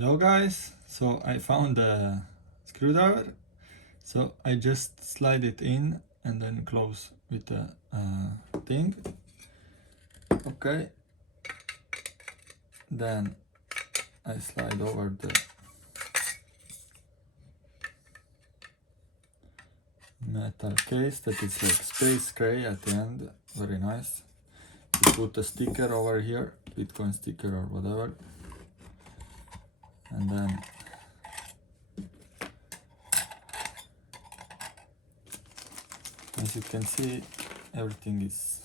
Hello guys, so I found a screwdriver, so I just slide it in and then close with the thing. Okay, then I slide over the metal case that is like space gray at the end, very nice. You put a sticker over here, Bitcoin sticker or whatever, and then as you can see, everything is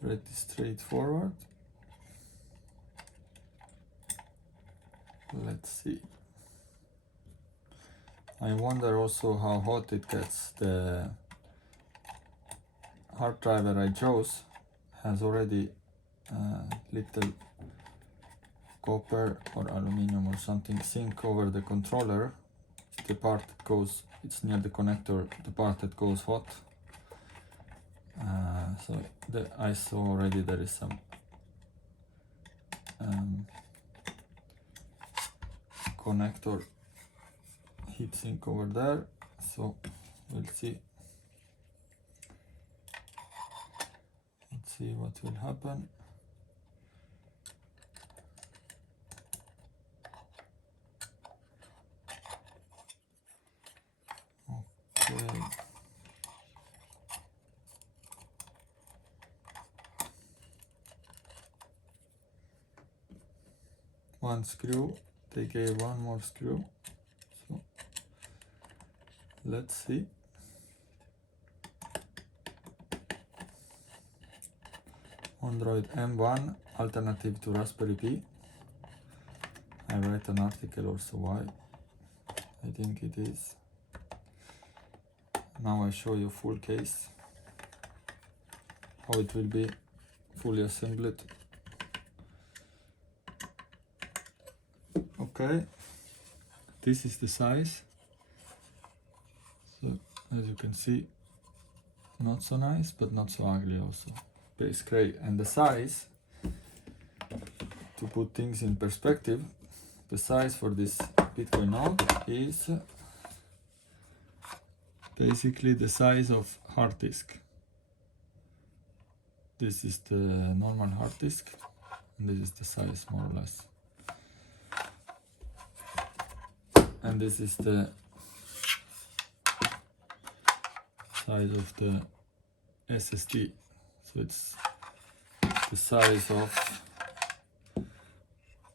pretty straightforward. Let's see. I wonder also how hot it gets. The hard driver I chose has already little copper or aluminum or something sink over the controller. The part that goes, it's near the connector, the part that goes hot. So I saw already there is some connector heatsink over there, so we'll see. Let's see what will happen. Okay. One screw, they gave one more screw, so let's see. Odroid M1 alternative to Raspberry Pi. I write an article also why I think it is. Now I show you full case, how it will be fully assembled. Okay, this is the size. So as you can see, not so nice but not so ugly also. Base gray. And the size, to put things in perspective, the size for this Bitcoin node is basically the size of hard disk. This is the normal hard disk and this is the size more or less. And this is the size of the SSD. So it's the size of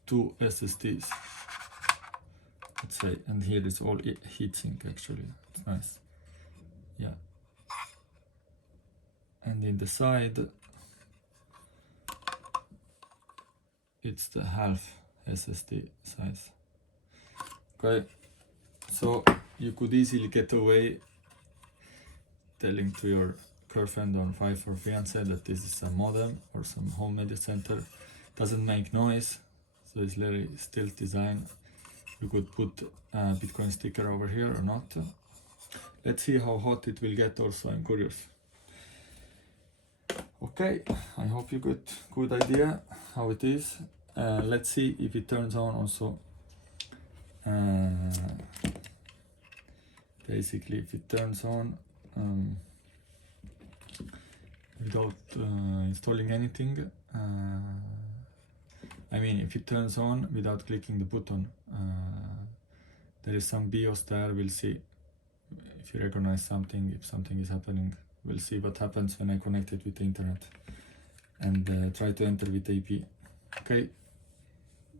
2 SSDs, let's say. And here is all heatsink actually. It's nice. Yeah. And in the side, it's the half SSD size. Okay. So you could easily get away telling to your girlfriend or wife or fiance that this is a modem or some home media center. Doesn't make noise, so it's very stealth design. You could put a Bitcoin sticker over here or not. Let's see how hot it will get also, I'm curious. Okay, I hope you got good idea how it is. Let's see if it turns on also. Basically, if it turns on without installing anything, I mean, if it turns on without clicking the button, there is some BIOS there. We'll see if you recognize something, if something is happening. We'll see what happens when I connect it with the internet and try to enter with AP. Okay,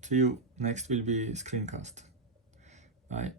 see you. Next will be screencast. Bye.